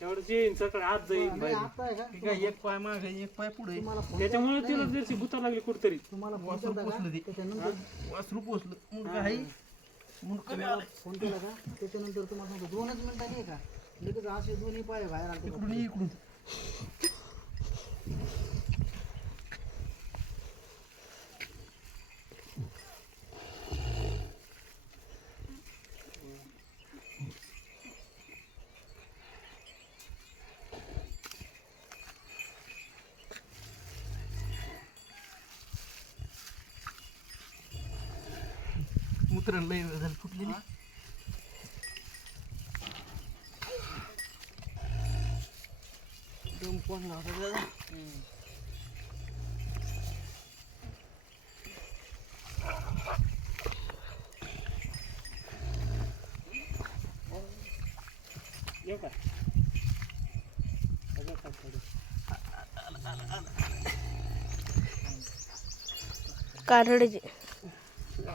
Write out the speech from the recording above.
तेवढं येईन सकाळी नाही, आता आहे का? ठीक आहे एक पाय मागे एक पाय पुढे तुम्हाला फोन त्याच्यामुळे तिला जरशी गुता लागली कुठतरी. तुम्हाला फोन वासरू केला पोचलं का ते. त्याच्यानंतर? वासरू पोचलं मुलगा आहे. मुलगा तुम्हाला फोन केला का? त्याच्यानंतर तुम्हाला सांगतो दोनच मिनिटांनी आहे का? लगेच असे दोन्ही पाय बाहेर आले. इकडून ये, इकडून. मुद्रण लय वेळ झाली फुटलेली. दम पडला होता त्याचा. येऊ का